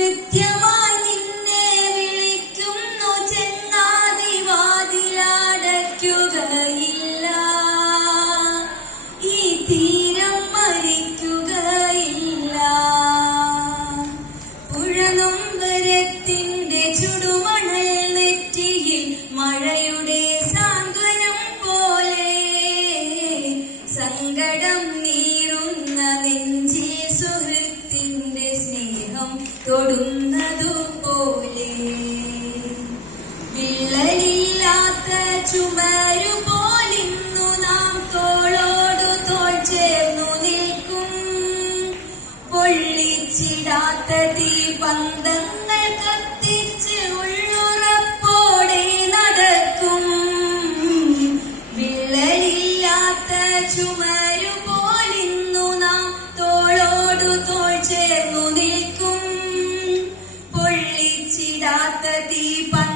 കൃത്യമായി നിന്നെ വിളിക്കുന്നു, ചെന്നാതി വാതിലടയ്ക്കുകയില്ല. ഈ തീരം മരിക്കുകയില്ല. പുഴനൊമ്പരത്തിന്റെ ചുടുമണൽ നെറ്റിയിൽ മഴയുടെ സാന്ത്വനം പോലെ, സങ്കടം നീറുന്ന നെഞ്ചിൽ സുഹൃത്തിന്റെ സ്നേഹം തൊടുന്നതുപോലെ. വിള്ളലില്ലാത്ത ചുമരുപോലിന്നു നാം തോളോടു തോൾ ചേർന്നു നിൽക്കും. പൊള്ളിച്ചിടാത്ത തീപന്തങ്ങൾ കത്തിച്ച് ഉള്ളുറപ്പോടെ നടക്കും. വിള്ളലില്ലാത്ത ചുമരുപോലിന്നു നാം തോളോടു തോൾ ചേർന്നു നിൽക്കും. പൊള്ളിച്ചിടാത്ത തീപന്തങ്ങൾ